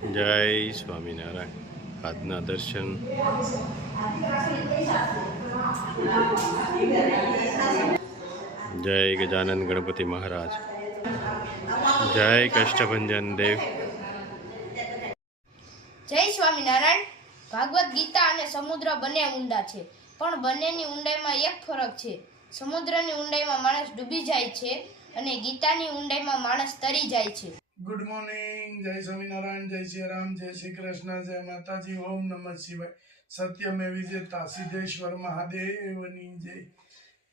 જય સ્વામિનારાયણ. આજના દર્શન જય ગજાનંદ ગણપતિ મહારાજ, જય કષ્ટભંજન દેવ. જય સ્વામિનારાયણ. ભાગવત ગીતા અને સમુદ્ર બંને ઊંડા છે, પણ બંનેની ઊંડાઈમાં એક ફરક છે. સમુદ્રની ઊંડાઈમાં માણસ ડૂબી જાય છે અને ગીતાની ઊંડાઈમાં માણસ તરી જાય છે. Good morning. જય સ્વામિનારાયણ, જય શ્રી રામ, જય શ્રી કૃષ્ણ, જય માતાજી, ઓમ નમઃ શિવાય. સત્યમે વિજેતા સિદ્ધેશ્વર મહાદેવની જય.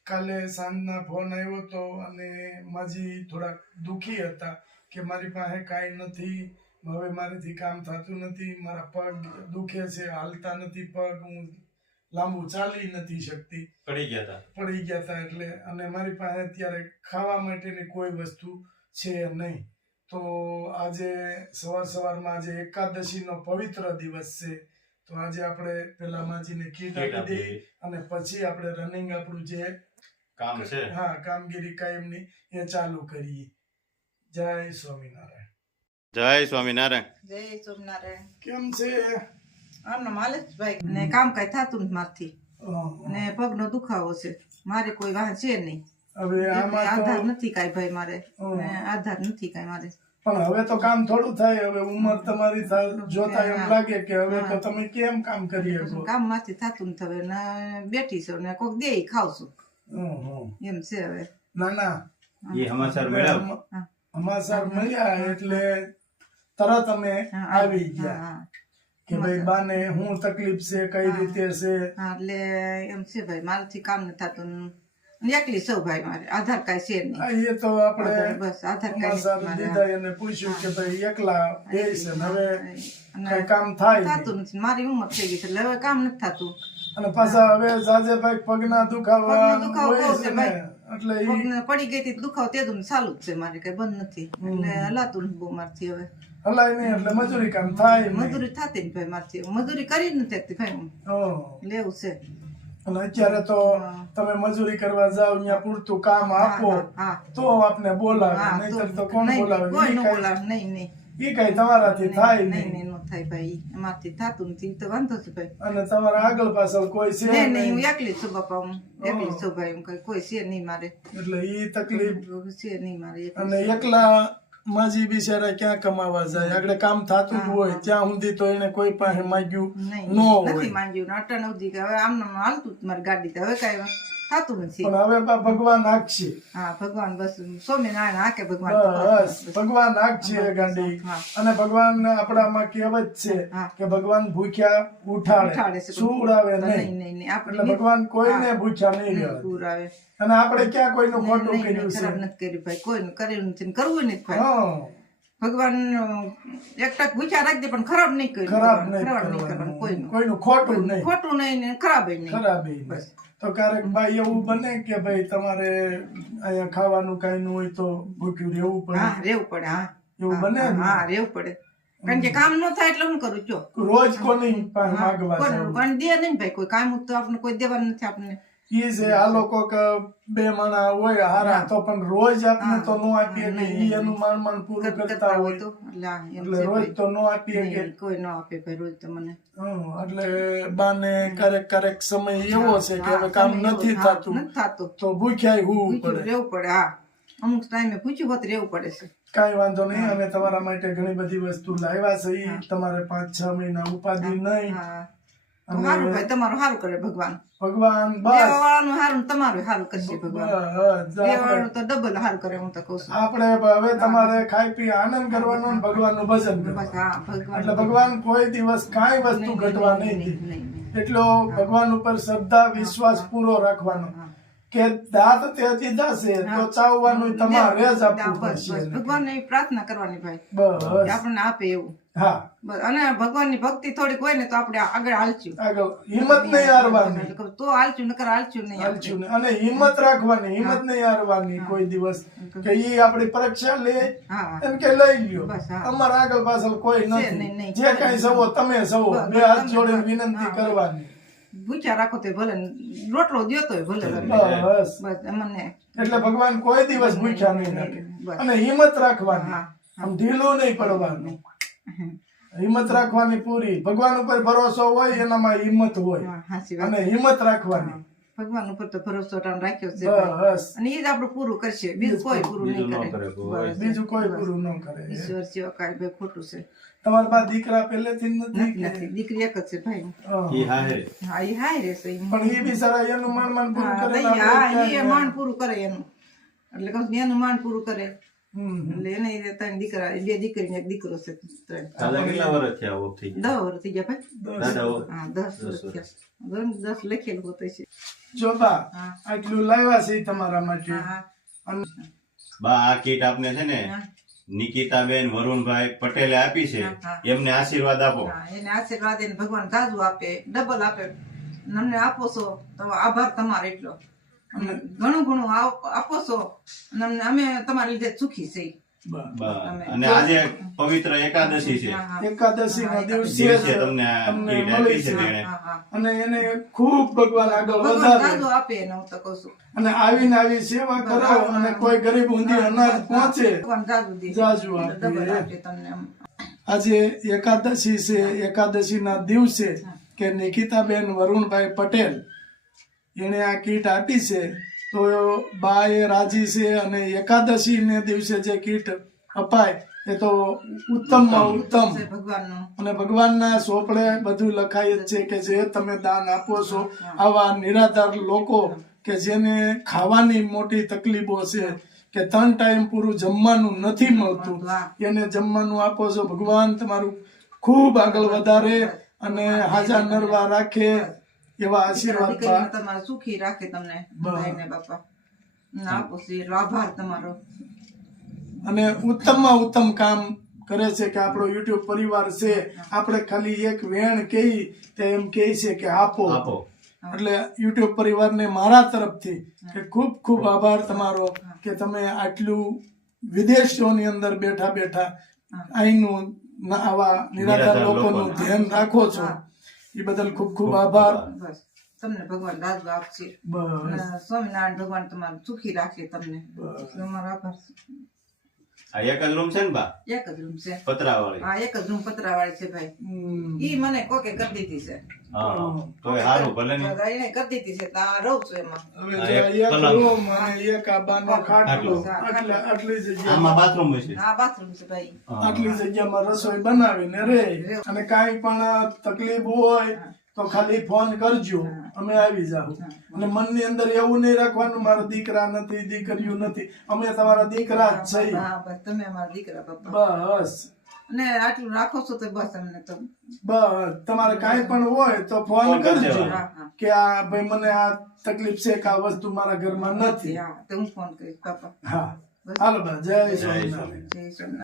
કાલે સાંજના ફોન આવ્યો હતો અને માજી થોડાક દુઃખી હતા કે મારી પાસે કાંઈ નથી, હવે મારીથી કામ થતું નથી, મારા પગ દુખે છે, હાલતા નથી પગ, હું લાંબુ ચાલી નથી શકતી, પડી ગયા હતા એટલે. અને મારી પાસે અત્યારે ખાવા માટેની કોઈ વસ્તુ છે નહીં. તો આજે સવારમાં આજે એકાદશીનો પવિત્ર દિવસ છે, તો આજે આપણે પેલા માજીને કીટ આપી દઈએ અને પછી આપણે રનિંગ આપણું જે કામ છે, હા, કામગીરી કાયમની એ ચાલુ કરીએ. જય સ્વામિનારાયણ. જય સ્વામિનારાયણ. જય સ્વામિનારાયણ. કેમ છે? આમનો માલિકભાઈ ને કામ કઈ થતું નથી મારથી, ને પગનો દુખાવો છે, મારે કોઈ વાહ છે નહીં. હવે આમાં આધાર નથી કાઈ ભાઈ મારે, આધાર નથી કાઈ મારે. પણ હવે તો કામ થોડું થાય, હવે ઉંમર તમારી જોતા એમ લાગે કે હવે તો તમે કેમ કામ કરી શકો. કામ માંથી થતું નથી હવે, ને બેઠી છું ને કોક દે ખાવ છું એમ છે હવે. ના ના, સમાચાર મળ્યા એટલે તરત અમે આવી ગયા કે ભાઈ બાને શું તકલીફ છે, કઈ રીતે છે. એટલે એમ છે ભાઈ મારાથી કામ નથી થતું, એકલી સૌ ભાઈ મારે આધાર કાર્ડ છે નહીં. એ તો આપણે બસ આધાર સમાચાર કાર્ડ દીધા એને પૂછ્યું કે ભાઈ એકલા બે છે ને હવે કઈ કામ થાય થતું નથી. મારી ઉંમર થઈ ગઈ છે એટલે હવે કામ નથી થતું. અને પાછા હવે જાજેભાઈ પગના દુખાવા હોય છે ને, એટલે પગને પડી ગઈ હતી દુખાવો તે દુન ચાલુ જ છે મારે, કઈ બંધ નથી. એટલે હલાતું નથી બહુ મારથી હવે, હલાય નહીં એટલે મજૂરી કામ થાય. મજૂરી થતી ને ભાઈ મારથી, મજૂરી કરી જ નથી શકતી ભાઈ હું, લેવું છે. અને અત્યારે તો તમે મજૂરી કરવા જાવ ત્યાં પૂરતું કામ આપો તો આપને બોલાવે, નહીતર તો કોણ બોલાવે? કોઈ ન બોલાવે. નહીં નહીં, એ કઈ તમારાથી થાય નહીં નહીં. નહીં નો થાય ભાઈ, એમાંથી થતું નથી તો વાંધો છે ભાઈ. અને તમારા આગળ પાછળ કોઈ છે નહીં નહીં, હું નહીં, એકલી છું બાપા, હું એકલી છું ભાઈ, હું કઈ કોઈ છે નહીં મારે, એટલે ઈ તકલીફ. છે નહીં મારે. અને એકલા માજી બિચારા ક્યાં કમાવા જાય? આગળ કામ થતું જ હોય ત્યાં સુધી તો એને કોઈ પાસે માંગ્યું ન હોય. નથી માંગ્યું અટણ સુધી કે હવે આમ હાલતું જ મારી ગાડી, હવે કઈ થતું નથી. પણ હવે ભગવાન આખશે. હા ભગવાન બસ સ્વામિનારાયણ હાકે ભગવાન, બસ ભગવાન આખશે ગાડી. અને ભગવાન આપણામાં કહેવત છે કે ભગવાન ભૂખ્યા ઉઠાડે, સુવડાવે નહીં. નહીં એટલે ભગવાન કોઈને ભૂખ્યા નહીં રહેવા. પુરાવે. અને આપણે ક્યાં કોઈનું ખોટું કર્યું છે? ખરાબ નથી કર્યું ભાઈ, કોઈનું કર્યું નથી, કરવું નથી ભાઈ. ભગવાન એક ટક ભૂખ્યા રાખી દે પણ ખરાબ નહીં કર્યું, ખરાબ ખરાબ નહીં નહીં કરવાનું કોઈનું, કોઈનું ખોટું નહીં, ખોટું નહીં ને ખરાબ નહીં. ખરાબ નહીં. તો ક્યારેક ભાઈ એવું બને કે ભાઈ તમારે અહીંયા ખાવાનું કઈ ન હોય તો ભૂખ્યું રહેવું પડે? હા રહેવું પડે. હા એવું બને ને? હા રહેવું પડે, કારણ કે કામ ન થાય એટલે હું કરું છો. રોજ કોની પાસે માગવા જાવ? કોણ દે નહીં ભાઈ, કોઈ કામ તો આપણે કોઈ દેવાનું નથી. આપણે ઈ છે આ લોકો કે બે માણા હોય હારા તો પણ રોજ આપણે તો નો આપીએ કે ઈ એનું માન પૂરું કરતા હોય તો એટલે રોજ તો નો આપીએ કે કોઈ ન આપે ભાઈ રોજ તો મને. એટલે બાને ક્યારેક સમય એવો છે કે હવે કામ નથી થતું તો ભૂખ્યા હોવું પડે, રહેવું પડે. હા અમુક ટાઈમે પૂછ્યું હોત રહેવું પડે છે. કઈ વાંધો નહીં. અમે તમારા માટે ઘણી બધી વસ્તુ લાવ્યા છે, ઈ તમારે 5-6 મહિના ઉપાધિ નહીં. સારું ભાઈ, તમારું સારું કરે ભગવાન. ભગવાન દેવા વાળાનું સારું, તમારું સારું કરશે ભગવાન. દેવા વાળાનું તો ડબલ સારું કરે, હું તો કહું છું. આપણે હવે તમારે ખાઈ પી આનંદ કરવાનો ને ભગવાનનું ભજન કરવાનું. હા ભગવાન. એટલે ભગવાન કોઈ દિવસ કાંઈ વસ્તુ ઘટવા નહીં દે. એટલો ભગવાન ઉપર શ્રદ્ધા વિશ્વાસ પૂરો રાખવાનો કે દાંત તે દીધા છે તો ચાવવાનું તમારે જ આપવું પડશે. ભગવાન ને પ્રાર્થના કરવાની ભાઈ, બસ આપણને આપે એવું. હા, અને ભગવાન ની ભક્તિ થોડીક હોય ને તો આપણે આગળ હાલશું, આગળ હિંમત નહીં હારવાની, તો હાલશું, નકર હાલશું નહીં. હાલશું નહીં. અને હિંમત રાખવાની, હિંમત નહીં હારવાની કોઈ દિવસ કે ઈ આપણી પરીક્ષા લે એમ કે લઈ લ્યો. અમારા આગળ પાછળ કોઈ નથી, જે કઈ સવો તમે સવો, બે હાથ જોડે વિનંતી કરવાની. ભૂખ્યા રાખો તો ભલે, રોટલો દ્યો તો ભલે. બસ અમને એટલે ભગવાન કોઈ દિવસ ભૂખ્યા નહીં રાખે. અને હિંમત રાખવાની, આમ ઢીલું નહીં પડવાનું. હિંમત રાખવાની પૂરી. ભગવાન ઉપર ભરોસો હોય એનામાં હિંમત હોય હા, સાચી વાત. અને હિંમત રાખવાની. ભગવાન ઉપર તો ભરોસો રાખ્યો છે ભાઈ. બસ અને એ જ આપણું પૂરું કરશે, બીજું કોઈ પૂરું નહીં બીજું ન કરે. કરે કોઈ. બસ. બીજું કોઈ પૂરું ન કરે. ઈશ્વર સિવાય કાંઈ ભાઈ ખોટું છે તમારા બા દીકરા પહેલેથી જ નથી નથી કે? નથી દીકરી એક જ છે ભાઈ. હા. ઈ હારે. હા એ હાય રહેશે ઈ. પણ એ બિચારા એનું માન પૂરું હા, કરે ને ભાઈ, આપણે હા, એ ક્યાં માંડ પૂરું કરે એનું, એટલે કહું છું, એનું માંડ પૂરું કરે. હમ. એટલે એને ઈ ત્રણ દીકરા, બે દીકરી ને એક દીકરો છે. ત્રણ. દાદા કેટલા વર્ષ થયા ઓફ થઈ ગયા? 10 વર્ષ થઈ ગયા ભાઈ. દાદા ઓફ. હા 10 વર્ષ થયા. 10 લખેલું હોતું છે. જો બા હા. આટલું લાવ્યા છે ઈ તમારા માટે. હા, અને બા આ કીટ આપને છે ને હા. નિકિતાબેન વરુણભાઈ પટેલે આપી છે. હા, હા. એમને આશીર્વાદ આપો. હા, એને આશીર્વાદ એને ભગવાન જાજુ આપે, ડબલ આપે. અને અમને આપો છો તો આભાર તમારો એટલો. અમને ઘણું ઘણું આપો છો અને અમે તમારા લીધે સુખી છે. બા. બા. અને આજે પવિત્ર એકાદશી છે. હા, હા. એકાદશી ના દિવસે દિવસે તમને આ તમને કીટ મળી આપી છે છે. તેણે. હા, હા. અને એને ખૂબ ભગવાન આગળ ભગવાન વધારે જાજુ આપે એને હું તો કહું છું. અને આવીને આવી સેવા કરો અને કોઈ ગરીબ ઊંધી અનાજ પહોંચે. ભગવાન જાજુ દે. જાજુ આપે. ડબલ આપે તમને આમ. આજે એકાદશી છે. એકાદશી ના દિવસે કે નિકિતાબેન વરુણભાઈ પટેલ એને આ કીટ આપી છે તો બા એ રાજી છે. અને એકાદશી ને દિવસે જે કીટ અપાય એ તો ઉત્તમમાં ઉત્તમ. છે ભગવાનનું. અને ભગવાનના સોપડે બધું લખાય જ છે કે જે તમે દાન આપો છો આવા નિરાધાર લોકો કે જેને ખાવાની મોટી તકલીફો છે કે 3 ટાઈમ પૂરું જમવાનું નથી મળતું, એને જમવાનું આપો છો. ભગવાન તમારું ખૂબ આગળ વધારે અને હાજા નરવા રાખે એવા આશીર્વાદ દીકરીને બા. તમારે સુખી રાખે તમને ભાઈને બાપા. ના આપો છો એટલો આભાર તમારો. અને ઉત્તમમાં ઉત્તમ કામ કરે છે કે આપણો યુટ્યુબ પરિવાર છે. આપણે ખાલી એક વેણ કહી તે એમ કહે છે કે આપો. આપો. એટલે યુટ્યુબ પરિવારને મારા તરફથી કે ખૂબ ખૂબ આભાર તમારો કે તમે આટલું વિદેશોની અંદર બેઠા બેઠા અહીંનું આવા નિરાધાર લોકોનું ધ્યાન રાખો છો. એ બદલ ખૂબ ખૂબ આભાર. બસ તમને ભગવાન રાજુ આપશે. બસ અને સ્વામિનારાયણ ભગવાન તમારું સુખી રાખે તમને. તમારો આભાર. આ એક જ રૂમ છે ને બા? એક જ રૂમ છે. પતરાવાળી. હા એક જ રૂમ પતરાવાળી છે ભાઈ. ઈ મને કોકે કરી દીધી છે. હા તોય સારું ભલે ને. એને કરી દીધી છે તો આ રહું છું એમાં. હવે હા, જો એક એક પલંગ. રૂમ અને એક આ બાનો ખાટલો આટલી જગ્યા આમાં બાથરૂમ હશે. આ બાથરૂમ છે ભાઈ. આટલી જગ્યામાં રસોઈ બનાવીને રે. અને કાંઈ પણ તકલીફ હોય તો ખાલી ફોન કરજો, અમે આવી જાવ. અને મનની અંદર એવું નહીં રાખવાનું મારા દીકરા નથી દીકરીઓ નથી, અમે તમારા દીકરા જ છીએ. હા બસ તમે અમારા દીકરા બાપા. બસ અને આટલું રાખો છો તો બસ અમને તો. બસ તમારે કાંઈ પણ હોય તો ફોન કરજો હા, હા. કે આ ભાઈ મને આ તકલીફ છે કે આ વસ્તુ મારા ઘરમાં નથી. હા તો હું ફોન કરીશ બાપા. હા હાલો બા. જય જય સ્વામિનારાયણ. જય સ્વામિનારાયણ.